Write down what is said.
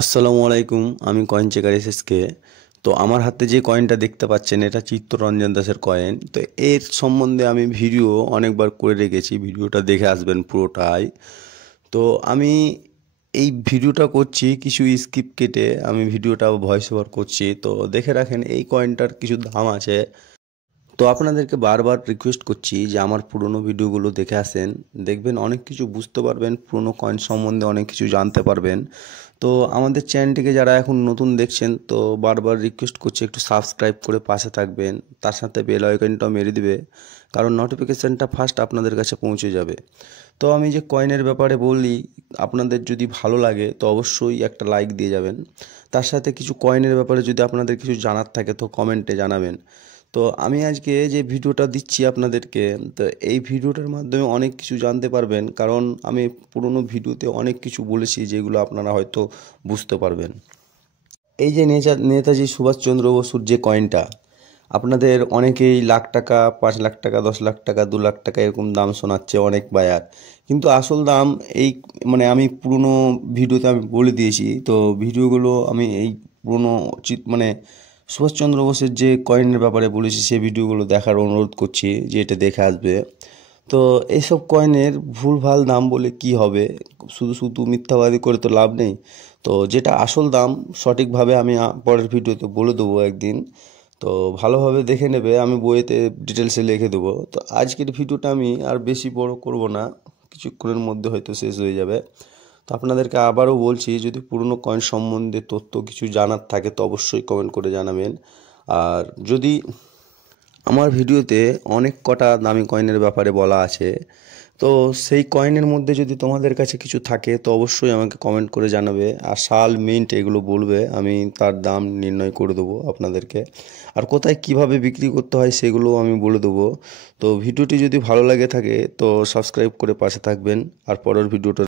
আসসালামু আলাইকুম। আমি কয়েন চেকার এসএসকে। তো আমার হাতে যে কয়েনটা দেখতে পাচ্ছেন এটা চিত্তরঞ্জন দাসের কয়েন। তো এর সম্বন্ধে আমি ভিডিও অনেকবার করে রেখেছি, ভিডিওটা দেখে আসবেন পুরোটাই। তো আমি এই ভিডিওটা করছি কিছু স্কিপ কেটে, আমি ভিডিওটা ভয়েস ওভার করছি। তো দেখে রাখেন এই কয়েনটার কিছু দাম আছে। তো আপনাদেরকে বারবার রিকোয়েস্ট করছি যে আমার পুরনো ভিডিওগুলো দেখে আসেন, দেখবেন অনেক কিছু বুঝতে পারবেন, পুরনো কয়েন সম্বন্ধে অনেক কিছু জানতে পারবেন। তো আমাদের চ্যানেলটিকে যারা এখন নতুন দেখছেন তো বারবার রিকোয়েস্ট করছি একটু সাবস্ক্রাইব করে পাশে থাকবেন, তার সাথে বেল আইকনটাও মেরে দিবে, কারণ নোটিফিকেশানটা ফার্স্ট আপনাদের কাছে পৌঁছে যাবে। তো আমি যে কয়েনের ব্যাপারে বললি, আপনাদের যদি ভালো লাগে তো অবশ্যই একটা লাইক দিয়ে যাবেন। তার সাথে কিছু কয়েনের ব্যাপারে যদি আপনাদের কিছু জানার থাকে তো কমেন্টে জানাবেন। তো আমি আজকে যে ভিডিওটা দিচ্ছি আপনাদেরকে, তো এই ভিডিওটার মাধ্যমে অনেক কিছু জানতে পারবেন, কারণ আমি পুরনো ভিডিওতে অনেক কিছু বলেছি যেগুলো আপনারা হয়তো বুঝতে পারবেন। এই যে নেতাজি সুভাষচন্দ্র বসুর যে কয়েনটা, আপনাদের অনেকেই লাখ টাকা, 5 লাখ টাকা, 10 লাখ টাকা, 2 লাখ টাকা এরকম দাম শোনাচ্ছে অনেক বায়ার, কিন্তু আসল দাম এই মানে আমি পুরনো ভিডিওতে আমি বলে দিয়েছি। তো ভিডিওগুলো আমি এই পুরনো মানে সুভাষচন্দ্র বোসের যে কয়েনের ব্যাপারে বলেছি সেই ভিডিওগুলো দেখার অনুরোধ করছি, যে এটা দেখে আসবে। তো এইসব কয়েনের ভুলভাল দাম বলে কি হবে, শুধু শুধু মিথ্যাবাদী করে তো লাভ নেই। তো যেটা আসল দাম সঠিকভাবে আমি পরের ভিডিওতে বলে দেবো একদিন। তো ভালোভাবে দেখে নেবে, আমি বইয়েতে ডিটেলসে লিখে দেবো। তো আজকের ভিডিওটা আমি আর বেশি বড় করব না, কিছুক্ষণের মধ্যে হয়তো শেষ হয়ে যাবে। তো আপনাদেরকে আবারও বলছি, যদি পুরনো কয়েন সম্বন্ধে তথ্য কিছু জানার থাকে তো অবশ্যই কমেন্ট করে জানাবেন। আর যদি আমার ভিডিওতে অনেক কটা দামি কয়েনের ব্যাপারে বলা আছে, তো সেই কয়েনের মধ্যে যদি তোমাদের কাছে কিছু থাকে তো অবশ্যই আমাকে কমেন্ট করে জানাবে, আর সাল মিন্ট এগুলো বলবে, আমি তার দাম নির্ণয় করে দেবো আপনাদেরকে। আর কোথায় কিভাবে বিক্রি করতে হয় সেগুলোও আমি বলে দেবো। তো ভিডিওটি যদি ভালো লাগে থাকে তো সাবস্ক্রাইব করে পাশে থাকবেন, আর পরের ভিডিওটা